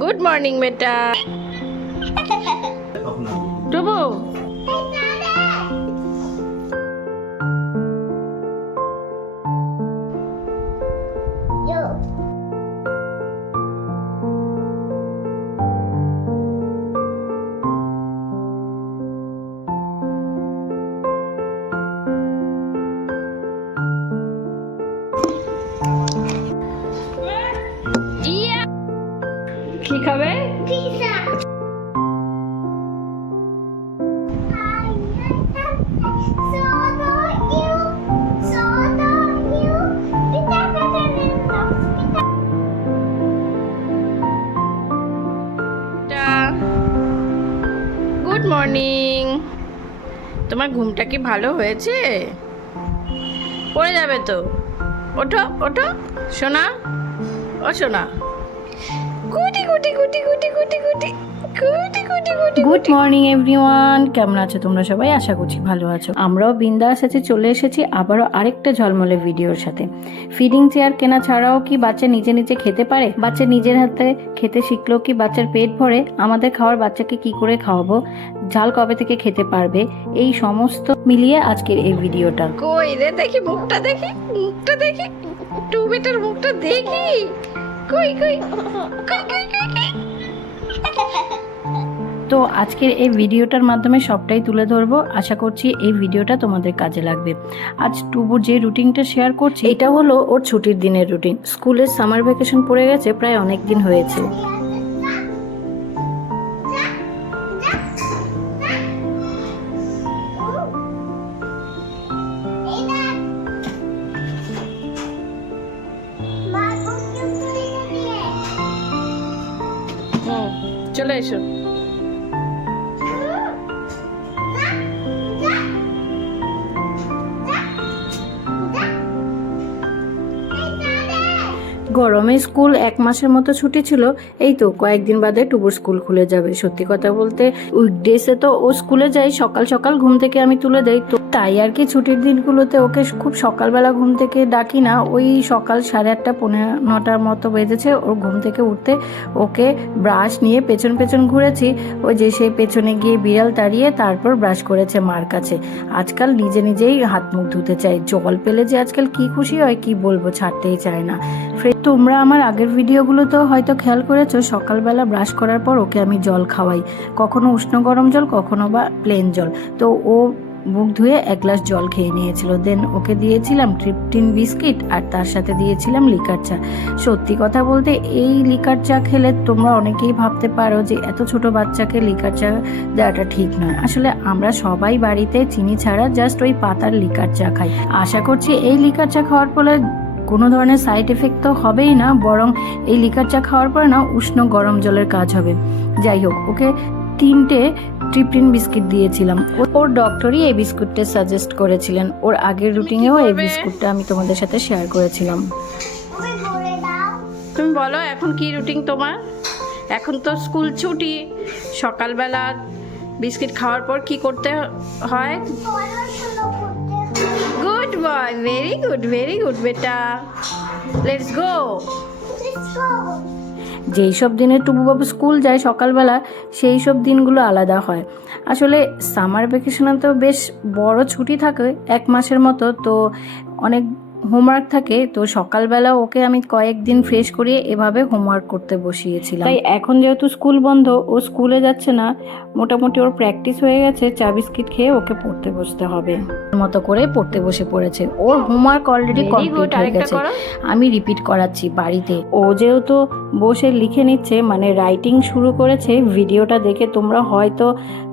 Good morning बेटा। टुबू কি খাবে? পিৎজা। Good morning. তোমার ঘুমটা কি ভালো হয়েছে? পড়ে যাবে তো। ওঠো ওঠো সোনা, ও সোনা। গুটি গুটি গুটি গুটি গুটি গুটি গুটি গুটি গুটি। গুড মর্নিং এভরিওয়ান, কেমন আছো তোমরা সবাই? আশা করছি ভালো আছো। আমরাও বিন্দাস আছি, চলে এসেছি আবারও আরেকটা ঝলমলে ভিডিওর সাথে। ফিডিং চেয়ার কেনা ছাড়াও কি বাচ্চা নিজে নিজে খেতে পারে? বাচ্চা নিজের হাতে খেতে শিখলো কি বাচ্চার পেট ভরে? আমাদের খাওয়ার বাচ্চাকে কি করে খাওয়াবো? ঝাল কবে থেকে খেতে পারবে? এই সমস্ত মিলিয়ে আজকের এই ভিডিওটা। কই রে, দেখি মুখটা, দেখি মুখটা, দেখি টু বেটার মুখটা দেখি। কই কই কই কই কই। তো আজকের এই ভিডিওটার মাধ্যমে সবটাই তুলে ধরবো। আশা করছি এই ভিডিওটা তোমাদের কাজে লাগবে। আজ টুবুর যে রুটিনটা শেয়ার করছি, এটা হলো ওর ছুটির দিনের রুটিন। স্কুলের সামার ভ্যাকেশন পড়ে গেছে, প্রায় অনেক দিন হয়েছে। চলে এসো। গরমে স্কুল 1 মাসের মতো ছুটি ছিল, এই তো কয়েকদিন বাদে টুবুর স্কুল খুলে যাবে। সত্যি কথা বলতে উইকডেসে তো ও স্কুলে যায়, সকাল সকাল ঘুম থেকে আমি তুলে দেই, তো তাই আর কি ছুটির দিনগুলোতে ওকে খুব সকালবেলা ঘুম থেকে ডাকি না। ওই সকাল 8:30 পৌনে 9টার মতো বেজেছে ওর ঘুম থেকে উঠতে। ওকে ব্রাশ নিয়ে পেছন পেছন ঘুরেছি, ওই যে সে পেছনে গিয়ে বিড়াল তাড়িয়ে তারপর ব্রাশ করেছে মার কাছে। আজকাল নিজে নিজেই হাত মুখ ধুতে চায়, জল পেলে যে আজকাল কি খুশি হয় কি বলবো, ছাড়তেই চায় না। তোমরা আমার আগের ভিডিওগুলো তো হয়তো খেয়াল করেছো, সকালবেলা ব্রাশ করার পর ওকে আমি জল খাওয়াই, কখনো উষ্ণ গরম জল, কখনো বা প্লেন জল। তো ও মুখ ধুয়ে 1 গ্লাস জল খেয়ে নিয়েছিল। দেন ওকে দিয়েছিলাম ট্রিপটিন বিস্কিট আর তার সাথে দিয়েছিলাম লিকার চা। সত্যি কথা বলতে এই লিকার চা খেলে তোমরা অনেকেই ভাবতে পারো যে এত ছোট বাচ্চাকে লিকার চা দেওয়াটা ঠিক নয়। আসলে আমরা সবাই বাড়িতে চিনি ছাড়া জাস্ট ওই পাতার লিকার চা খাই। আশা করছি এই লিকার চা খাওয়ার ফলে কোনো ধরনের সাইড এফেক্ট তো হবেই না, বরং এই লিকার চা খাওয়ার পরে না উষ্ণ গরম জলের কাজ হবে। যাই হোক, ওকে 3টে ট্রিপটিন বিস্কিট দিয়েছিলাম। ওর ডক্টরই এই বিস্কুটটা সাজেস্ট করেছিলেন। ওর আগের রুটিনেও এই বিস্কুটটা আমি তোমাদের সাথে শেয়ার করেছিলাম। তুমি বলো এখন কি রুটিন তোমার? এখন তো স্কুল ছুটি, সকালবেলা বিস্কিট খাওয়ার পর কি করতে হয়? গুড বয়, ভেরি গুড বেটা, লেটস গো। যেই সব দিনে টুবুবাবু স্কুল যায় সকালবেলা, সেই সব দিনগুলো আলাদা হয়। আসলে সামার ভ্যাকেশনে তো বেশ বড় ছুটি থাকে 1 মাসের মতো, তো অনেক হোমওয়ার্ক থাকে। তো সকালবেলা ওকে আমি কয়েকদিন ফ্রেশ করিয়ে এভাবে হোমওয়ার্ক করতে বসিয়েছিলাম। তাই এখন যেহেতু স্কুল বন্ধ, ও স্কুলে যাচ্ছে না, মোটামুটি ওর প্র্যাকটিস হয়ে গেছে, চা বিস্কিট খেয়ে ওকে পড়তে বসতে হবে। মতো করে পড়তে বসে পড়েছে। ওর হোমওয়ার্ক অলরেডি কমপ্লিট হয়ে গেছে, আমি রিপিট করাচ্ছি বাড়িতে। ও যেহেতু বসে লিখে নিচ্ছে, মানে রাইটিং শুরু করেছে, ভিডিওটা দেখে তোমরা হয়তো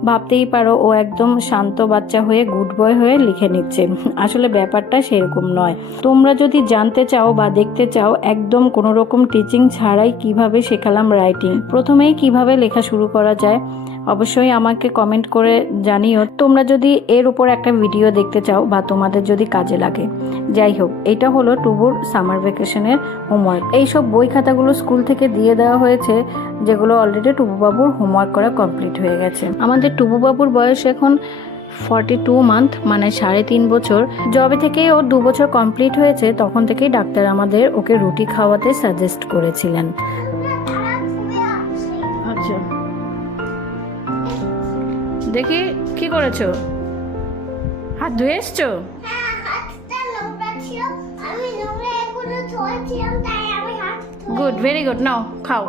ভাবতেই পারো ও একদম শান্ত বাচ্চা হয়ে গুড বয় হয়ে লিখে নিচ্ছে। আসলে ব্যাপারটা সেরকম নয়। তোমরা যদি জানতে চাও বা দেখতে চাও একদম কোনো রকম টিচিং ছাড়াই কিভাবে শেখালাম রাইটিং, প্রথমেই কিভাবে লেখা শুরু করা যায়, অবশ্যই আমাকে কমেন্ট করে জানিও। তোমরা যদি এর উপর একটা ভিডিও দেখতে চাও বা তোমাদের যদি কাজে লাগে। যাই হোক, এটা হলো টুবুর সামার ভ্যাকেশনের হোমওয়ার্ক। এইসব বই খাতাগুলো স্কুল থেকে দিয়ে দেওয়া হয়েছে, যেগুলো অলরেডি টুবুবাবুর হোমওয়ার্ক করা কমপ্লিট হয়ে গেছে। আমাদের টুবুবাবুর বয়স এখন 42 মান্থ, মানে 3.5 বছর। যবে থেকে ওর 2 বছর কমপ্লিট হয়েছে, তখন থেকেই ডাক্তার আমাদের ওকে রুটি খাওয়াতে সাজেস্ট করেছিলেন। করেছো? দেখি কি করেছো? হাত ধুয়ে এসছো? গুড, ভেরি গুড, নাও খাও।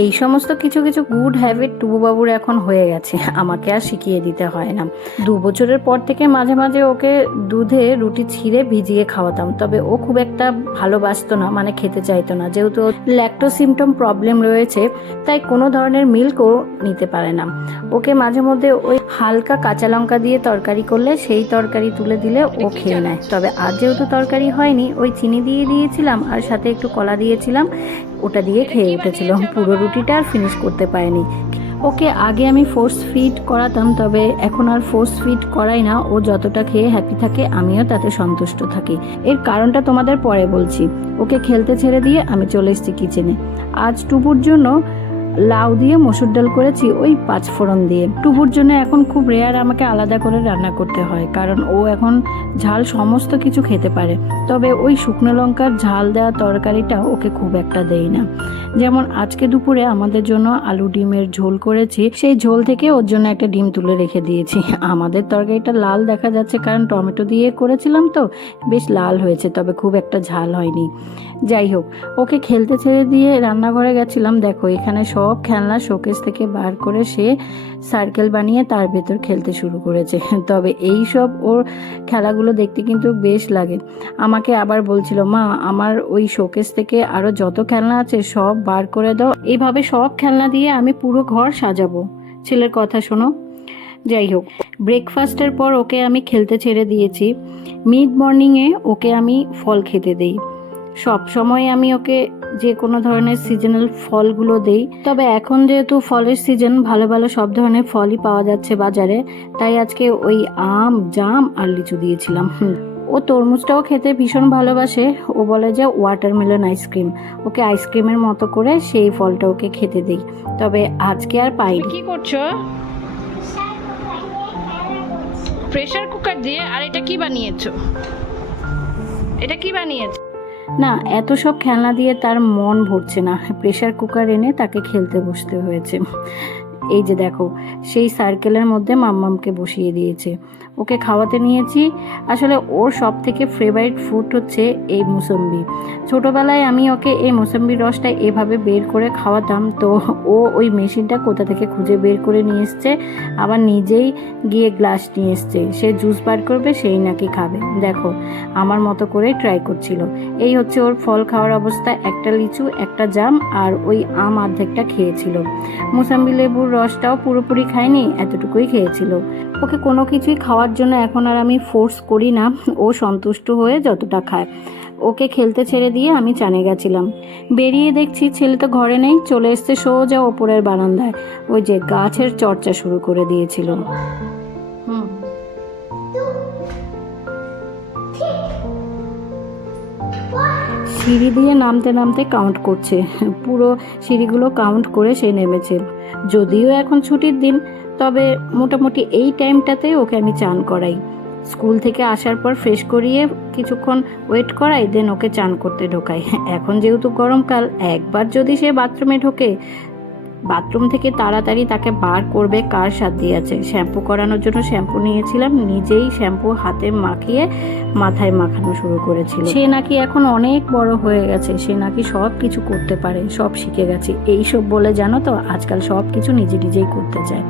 এই সমস্ত কিছু কিছু গুড হ্যাবিট টুবুবাবুর এখন হয়ে গেছে, আমাকে আর শিখিয়ে দিতে হয় না। 2 বছরের পর থেকে মাঝে মাঝে ওকে দুধে রুটি ছিঁড়ে ভিজিয়ে খাওয়াতাম, তবে ও খুব একটা ভালোবাসতো না, মানে খেতে চাইতো না, যেহেতু ল্যাক্টোসিমটম প্রবলেম রয়েছে, তাই কোনো ধরনের মিল্কও নিতে পারে না। ওকে মাঝে মধ্যে ওই হালকা কাঁচা লঙ্কা দিয়ে তরকারি করলে সেই তরকারি তুলে দিলে ও খেয়ে নেয়। তবে আজ যেহেতু তরকারি হয়নি, ওই চিনি দিয়ে দিয়েছিলাম আর সাথে একটু কলা দিয়েছিলাম, ওটা দিয়ে খেয়ে উঠেছিল। পুরো রুটিটা আর ফিনিশ করতে পারেনি। ওকে আগে আমি ফোর্স ফিড করাতাম, তবে এখন আর ফোর্স ফিড করাই না। ও যতটা খেয়ে হ্যাপি থাকে আমিও তাতে সন্তুষ্ট থাকি। এর কারণটা তোমাদের পরে বলছি। ওকে খেলতে ছেড়ে দিয়ে আমি চলে এসেছি কিচেনে। আজ টুবুর জন্য লাউ দিয়ে মসুর ডাল করেছি, ওই 5 ফোড়ন দিয়ে। টুবুর জন্য এখন খুব রেয়ার আমাকে আলাদা করে রান্না করতে হয়, কারণ ও এখন ঝাল সমস্ত কিছু খেতে পারে। তবে ওই শুকনো লঙ্কার ঝাল দেওয়া তরকারিটা ওকে খুব একটা দেই না। যেমন আজকে দুপুরে আমাদের জন্য আলু ডিমের ঝোল করেছি, সেই ঝোল থেকে ওর জন্য একটা ডিম তুলে রেখে দিয়েছি। আমাদের তরকারিটা লাল দেখা যাচ্ছে কারণ টমেটো দিয়ে করেছিলাম, তো বেশ লাল হয়েছে, তবে খুব একটা ঝাল হয়নি। যাই হোক, ওকে খেলতে ছেড়ে দিয়ে রান্নাঘরে গেছিলাম। দেখো এখানে সব খেলনা শোকেস থেকে বার করে সে সার্কেল বানিয়ে তার ভেতর খেলতে শুরু করেছে। তবে এই সব ওর খেলাগুলো দেখতে কিন্তু বেশ লাগে। আমাকে আবার বলছিল, মা আমার ওই শোকেস থেকে আরো যত খেলনা আছে সব বার করে দাও, এইভাবে সব খেলনা দিয়ে আমি পুরো ঘর সাজাবো। ছেলের কথা শোনো। যাই হোক, ব্রেকফাস্টের পর ওকে আমি খেলতে ছেড়ে দিয়েছি। মিড মর্নিংয়ে ওকে আমি ফল খেতে দেই। সব সময় আমি ওকে যে কোনো ধরনের সিজনাল ফলগুলো দেই, তবে এখন যেহেতু ফলের সিজন, ভালো ভালো সব ধরনের ফলই পাওয়া যাচ্ছে বাজারে, তাই আজকে ওই আম, জাম আর লিচু দিয়েছিলাম। ও তরমুজটাও খেতে ভীষণ ভালোবাসে। ও বলে যে ওয়াটারমেলন আইসক্রিম, ওকে আইসক্রিমের মতো করে সেই ফলটা ওকে খেতে দেই। তবে আজকে আর পাইনি। কি করছো? প্রেসার কুকার দিয়ে? আর এটা কি বানিয়েছো? এটা কি বানিয়েছো? না, এত সব খেলনা দিয়ে তার মন ভরছে না, প্রেসার কুকার এনে তাকে খেলতে বসতে হয়েছে। এই যে দেখো, সেই সার্কেলের মধ্যে মাম্মামকে বসিয়ে দিয়েছে, ওকে খাওয়াতে নিয়েছি। আসলে ওর সব থেকে ফেভারিট ফুড হচ্ছে এই মুসম্বি। ছোটোবেলায় আমি ওকে এই মুসম্বির রসটা এভাবে বের করে খাওয়াতাম, তো ও ওই মেশিনটা কোথা থেকে খুঁজে বের করে নিয়ে এসছে, আবার নিজেই গিয়ে গ্লাস নিয়ে এসছে, সে জুস বার করবে, সেই নাকি খাবে। দেখো আমার মতো করে ট্রাই করছিল। এই হচ্ছে ওর ফল খাওয়ার অবস্থা। একটা লিচু, একটা জাম আর ওই আম অর্ধেকটা খেয়েছিল। মুসাম্বি লেবুর রসটাও পুরোপুরি খায়নি, এতটুকুই খেয়েছিল। ওকে কোনো কিছুই খাওয়ার জন্য এখন আর আমি ফোর্স করি না, ও সন্তুষ্ট হয়ে যতটা খায়। ওকে খেলতে ছেড়ে দিয়ে আমি চানে গেছিলাম। বেরিয়ে দেখছি ছেলে তো ঘরে নেই, চলে এসছে সোজা ওপরের বারান্দায়, ওই যে গাছের চর্চা শুরু করে দিয়েছিল। সিঁড়ি দিয়ে নামতে নামতে কাউন্ট করছে, পুরো সিঁড়িগুলো কাউন্ট করে সে নেমেছে। যদিও এখন ছুটির দিন, তবে মোটামুটি এই টাইমটাতে ওকে আমি চান করাই। স্কুল থেকে আসার পর ফ্রেশ করিয়ে কিছুক্ষণ ওয়েট করাই, দেন ওকে চান করতে ঢোকাই। এখন যেহেতু গরমকাল, একবার যদি সে বাথরুমে ঢোকে, বাথরুম থেকে তাড়াতাড়ি তাকে বার করবে কার সাধ্য আছে। শ্যাম্পু করানোর জন্য শ্যাম্পু নিয়েছিলাম, নিজেই শ্যাম্পু হাতে মাখিয়ে মাথায় মাখানো শুরু করেছিল। সে নাকি এখন অনেক বড় হয়ে গেছে, সে নাকি সব কিছু করতে পারে, সব শিখে গেছে। এইসব বলে জানো তো, আজকাল সব কিছু নিজে নিজেই করতে চায়।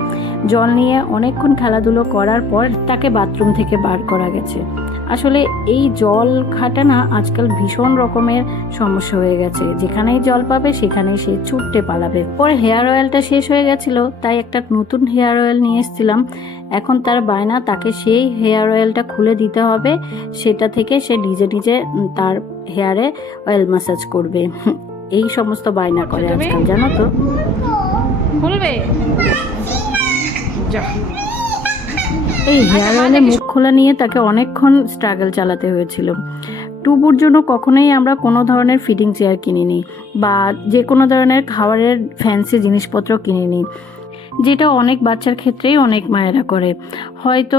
জল নিয়ে অনেকক্ষণ খেলাধুলো করার পর তাকে বাথরুম থেকে বার করা গেছে। আসলে এই জল খাটানা আজকাল ভীষণ রকমের সমস্যা হয়ে গেছে, যেখানেই জল পাবে সেখানেই সে ছুটতে পালাবে। ওর হেয়ার অয়েলটা শেষ হয়ে গেছিলো, তাই একটা নতুন হেয়ার অয়েল নিয়ে এসেছিলাম। এখন তার বায়না তাকে সেই হেয়ার অয়েলটা খুলে দিতে হবে, সেটা থেকে সে নিজে নিজে তার হেয়ারে অয়েল ম্যাসাজ করবে। এই সমস্ত বায়না করে আজকাল, জানো তো। খুলবে এই হেয়ার অয়েলে মুখ খোলা নিয়ে তাকে অনেকক্ষণ স্ট্রাগল চালাতে হয়েছিল। টুবুর জন্য কখনোই আমরা কোনো ধরনের ফিডিং চেয়ার কিনিনি বা যে কোনো ধরনের খাবারের ফ্যান্সি জিনিসপত্র কিনিনি। যেটা অনেক বাচ্চার ক্ষেত্রেই অনেক মায়েরা করে, হয়তো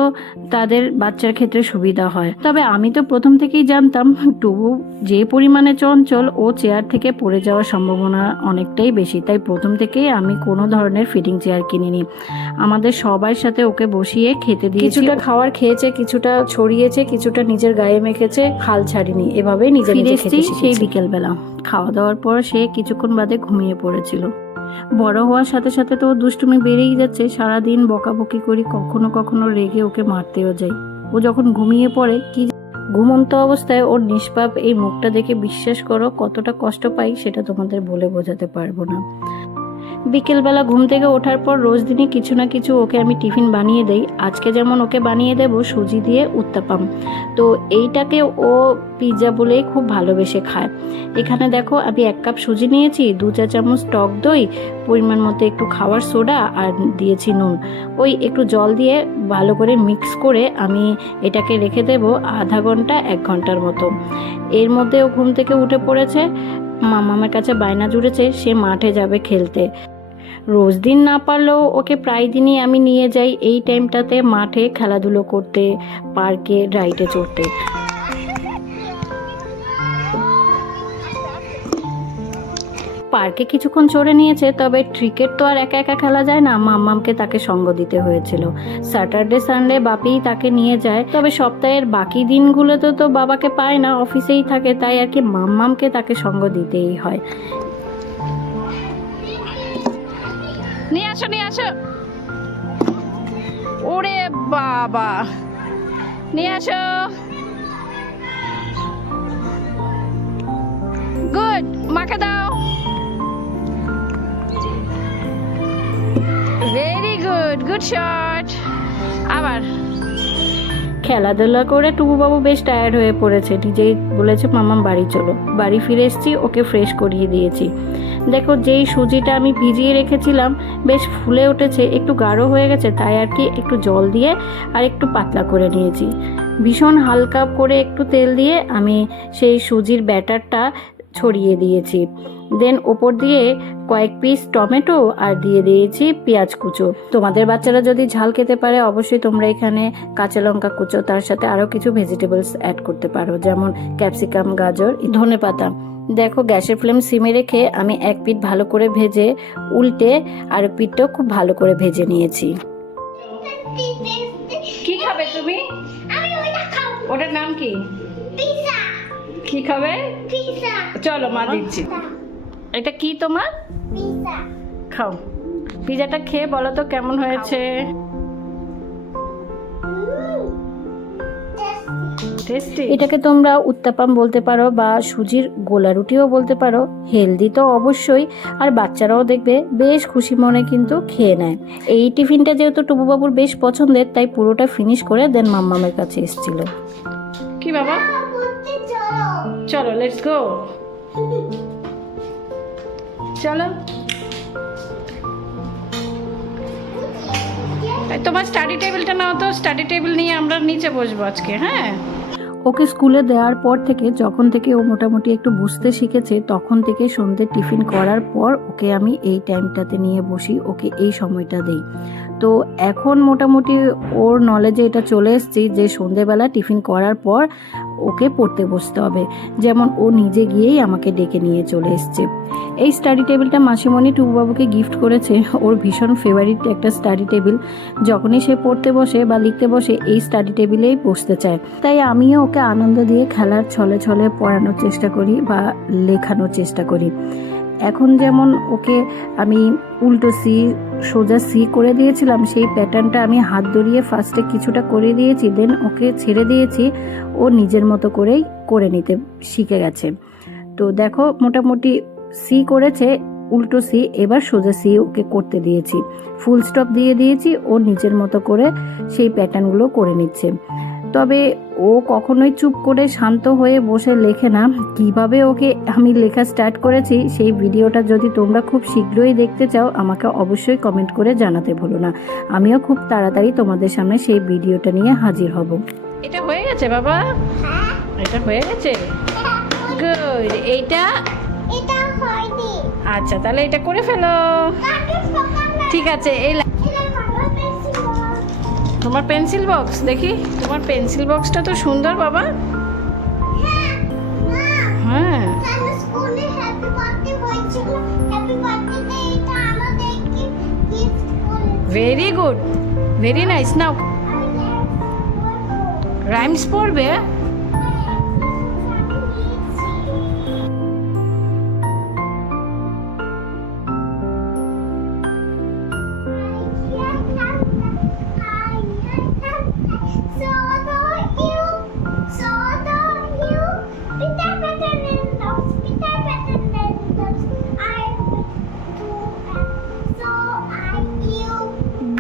তাদের বাচ্চার ক্ষেত্রে সুবিধা হয়। তবে আমি তো প্রথম থেকেই জানতাম টুবু যে পরিমাণে চঞ্চল, ও চেয়ার থেকে পড়ে যাওয়ার সম্ভাবনা অনেকটাই বেশি, তাই প্রথম থেকেই আমি কোনো ধরনের ফিডিং চেয়ার কিনিনি। আমাদের সবার সাথে ওকে বসিয়ে খেতে দিয়েছি, কিছুটা খাবার খেয়েছে, কিছুটা ছড়িয়েছে, কিছুটা নিজের গায়ে মেখেছে, হাল ছাড়িনি, এভাবেই নিজে নিজে খেতে শিখেছে। সেই বিকেলবেলা খাওয়া দাওয়ার পর সে কিছুক্ষণ বাদে ঘুমিয়ে পড়েছিল। বড় হওয়ার সাথে সাথে তো দুষ্টুমি বেড়েই যাচ্ছে, সারাদিন বকাবকি করি, কখনো কখনো রেগে ওকে মারতেও যাই। ও যখন ঘুমিয়ে পড়ে, কি ঘুমন্ত অবস্থায় ওর নিষ্পাপ এই মুখটা দেখে বিশ্বাস করো কতটা কষ্ট পাই সেটা তোমাদের বলে বোঝাতে পারবো না। বিকেলবেলা ঘুম থেকে ওঠার পর রোজ দিনই কিছু না কিছু ওকে আমি টিফিন বানিয়ে দেই। আজকে যেমন ওকে বানিয়ে দেব সুজি দিয়ে উত্তাপাম। তো এইটাকে ও পিৎজা বলেই খুব ভালোবেসে খায়। এখানে দেখো আমি 1 কাপ সুজি নিয়েছি, 2 চা চামচ টক দই, পরিমাণ মতো একটু খাওয়ার সোডা আর দিয়েছি নুন। ওই একটু জল দিয়ে ভালো করে মিক্স করে আমি এটাকে রেখে দেব আধা ঘন্টা 1 ঘন্টার মতো। এর মধ্যে ও ঘুম থেকে উঠে পড়েছে, মামামের কাছে বায়না জুড়েছে সে মাঠে যাবে খেলতে। রোজ দিন না পারলেও ওকে প্রায় দিনই আমি নিয়ে যাই এই টাইমটাতে মাঠে খেলাধুলো করতে, পার্কে রাইডে চড়তে। পার্কে কিছুক্ষণ চড়ে নিয়েছে, তবে ক্রিকেট তো আর একা একা খেলা যায় না, মাম্মামকে তাকে সঙ্গ দিতে হয়েছিল। স্যাটারডে সানডে বাপিই তাকে নিয়ে যায়, তবে সপ্তাহের বাকি দিনগুলোতে তো বাবাকে পায় না, অফিসেই থাকে, তাই আর কি মাম্মামকে তাকে সঙ্গ দিতেই হয়। নিয়ে আসো নিয়ে আসো, ওরে বাবা, নিয়ে আসো, গুড, মাকে দাও, ভেরি গুড, গুড শট। আবার খেলাধুলা করে টুবু বাবু বেশ টায়ার্ড হয়ে পড়েছে, নিজেই বলেছে মাম্মাম বাড়ি চলো। বাড়ি ফিরে এসেছি, ওকে ফ্রেশ করিয়ে দিয়েছি। দেখো যেই সুজিটা আমি ভিজিয়ে রেখেছিলাম বেশ ফুলে উঠেছে, একটু গাঢ় হয়ে গেছে, তাই আর কি একটু জল দিয়ে আর একটু পাতলা করে নিয়েছি। ভীষণ হালকা করে একটু তেল দিয়ে আমি সেই সুজির ব্যাটারটা ছড়িয়ে দিয়েছি। দেন ওপর দিয়ে কয়েক পিস টমেটো আর দিয়ে দিয়েছি পেঁয়াজ কুচো। তোমাদের বাচ্চারা যদি ঝাল খেতে পারে অবশ্যই তোমরা এখানে কাঁচা লঙ্কা কুচো, তার সাথে আরও কিছু ভেজিটেবলস অ্যাড করতে পারো, যেমন ক্যাপসিকাম, গাজর, ধনেপাতা। দেখো গ্যাসের ফ্লেম সিমে রেখে আমি এক পিঠ ভালো করে ভেজে উল্টে আর পিঠটাও খুব ভালো করে ভেজে নিয়েছি। কি খাবে তুমি? ওটার নাম কি? কি খাবে? চলো মা দিচ্ছি। এটা কি তোমার? খাও, পিজাটা খেয়ে বলো তো কেমন হয়েছে। এটাকে তোমরা উত্তাপাম বলতে পারো বা সুজির গোলা রুটিও বলতে পারো। হেলদি তো অবশ্যই, আর বাচ্চারাও দেখবে বেশ খুশি মনে কিন্তু খেয়ে নেয়। এই টিফিনটা যেহেতু টুবু বাবুর বেশ পছন্দের, তাই পুরোটা ফিনিশ করে দেন মাম্মামের কাছে এসেছিল। কি বাবা, চলো লেটস গো, চলো। তোমার স্টাডি টেবিলটা নাও তো, স্টাডি টেবিল নিয়ে আমরা নিচে বসবো আজকে। হ্যাঁ, ওকে স্কুলে দেওয়ার পর থেকে, যখন থেকে ও মোটামুটি একটু বুঝতে শিখেছে, তখন থেকে সন্ধ্যে টিফিন করার পর ওকে আমি এই টাইমটাতে নিয়ে বসি, ওকে এই সময়টা দেই। তো এখন মোটামুটি ওর নলেজে এটা চলে এসেছি যে সন্ধ্যেবেলা টিফিন করার পর ওকে পড়তে বসতে হবে। যেমন ও নিজে গিয়েই আমাকে ডেকে নিয়ে চলে এসছে। এই স্টাডি টেবিলটা মাসিমণি টুবুবাবুকে গিফট করেছে, ওর ভীষণ ফেভারিট একটা স্টাডি টেবিল। যখনই সে পড়তে বসে বা লিখতে বসে এই স্টাডি টেবিলেই বসতে চায়, তাই আমিও ওকে আনন্দ দিয়ে খেলার ছলে ছলে পড়ানোর চেষ্টা করি বা লেখানোর চেষ্টা করি। এখন যেমন ওকে আমি উল্টো সি সোজা সি করে দিয়েছিলাম, সেই প্যাটার্নটা আমি হাত ধরিয়ে ফার্স্টে কিছুটা করে দিয়েছি, দেন ওকে ছেড়ে দিয়েছি, ও নিজের মতো করেই করে নিতে শিখে গেছে। তো দেখো মোটামুটি সি করেছে, উল্টো সি, এবার সোজা সি ওকে করতে দিয়েছি, ফুল স্টপ দিয়ে দিয়েছি, ও নিজের মতো করে সেই প্যাটার্নগুলো করে নিচ্ছে। তবে ও কখনোই চুপ করে শান্ত হয়ে বসে লেখে না। কিভাবে ওকে আমি লেখা স্টার্ট করেছি সেই ভিডিওটা যদি তোমরা খুব শীঘ্রই দেখতে চাও আমাকে অবশ্যই কমেন্ট করে জানাতে ভুলো না। আমিও খুব তাড়াতাড়ি তোমাদের সামনে সেই ভিডিওটা নিয়ে হাজির হব। এটা হয়ে গেছে বাবা, এটা হয়ে গেছে, গুড। এইটা আচ্ছা, তাহলে এটা করে ফেলো। ঠিক আছে, এই তোমার পেন্সিল বক্স দেখি, তোমার পেন্সিল বক্সটা তো সুন্দর বাবা। হ্যাঁ ভেরি গুড, ভেরি নাইস। নাও রাইমস পড়বে।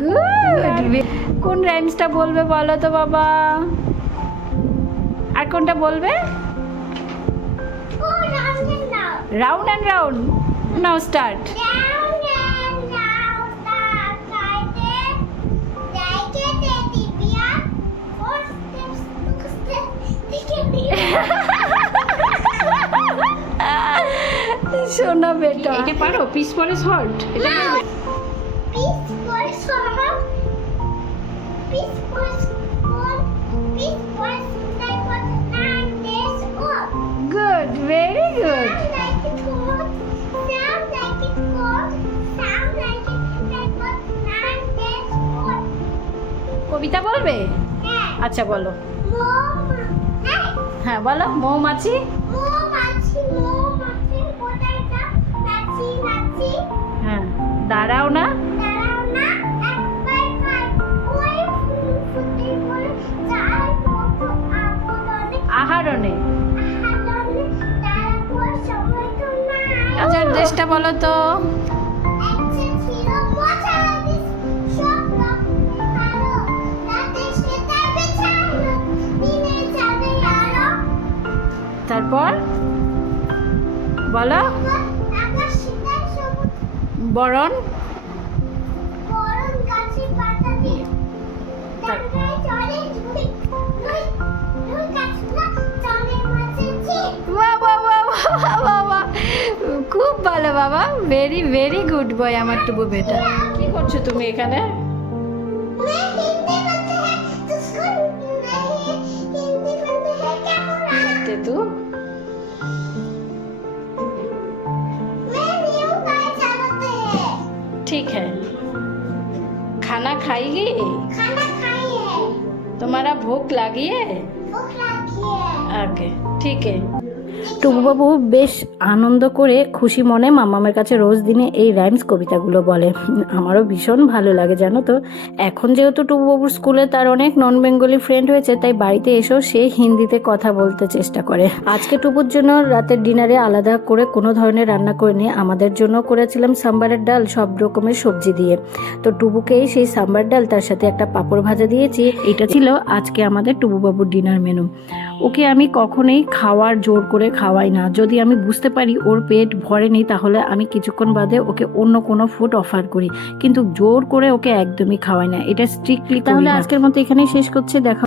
গুড। কোন রাইমসটা বলবে বলো তো বাবা, আর কোনটা বলবে? Round and round. Now start. শোনা বেটা, এটা পারো? পিস পরে শর্ট, এটা পারবে? Good, very good. কবিতা বলবে? আচ্ছা বলো। হ্যাঁ বলো। মৌমাছি। হ্যাঁ দাঁড়াও না। আহারণে। আচ্ছা দেশটা বলো তো। তারপর বলো। বরণ। খুব ভালো বাবা, ভেরি ভেরি গুড বয় আমার টুবু বেটা। কি করছো তুমি এখানে? তু ठीक है, खाना खाएगी? तुम्हारा भूख लगी है? ओके ठीक है। টুবুবাবু বেশ আনন্দ করে খুশি মনে মামামের কাছে রোজ দিনে এই রাইমস কবিতাগুলো বলে। আমারও ভীষণ ভালো লাগে জানো তো। এখন যেহেতু টুবুবাবুর স্কুলে তার অনেক নন বেঙ্গলি ফ্রেন্ড হয়েছে, তাই বাড়িতে এসেও সে হিন্দিতে কথা বলতে চেষ্টা করে। আজকে টুবুর জন্য রাতের ডিনারে আলাদা করে কোনো ধরনের রান্না করিনি, আমাদের জন্য করেছিলাম সাম্বারের ডাল সব রকমের সবজি দিয়ে। তো টুবুকেই সেই সাম্বার ডাল, তার সাথে একটা পাঁপড় ভাজা দিয়েছি। এটা ছিল আজকে আমাদের টুবুবাবুর ডিনার মেনু। ওকে আমি কখনোই খাওয়ার জোর করে খাওয়াই না। যদি আমি বুঝতে পারি ওর পেট ভরেনি, তাহলে আমি কিছুক্ষণ বাদে ওকে অন্য কোনো ফুড অফার করি, কিন্তু জোর করে ওকে একদমই খাওয়াই না, এটা স্ট্রিক্টলি। তাহলে আজকের মতো এখানেই শেষ করছি, দেখা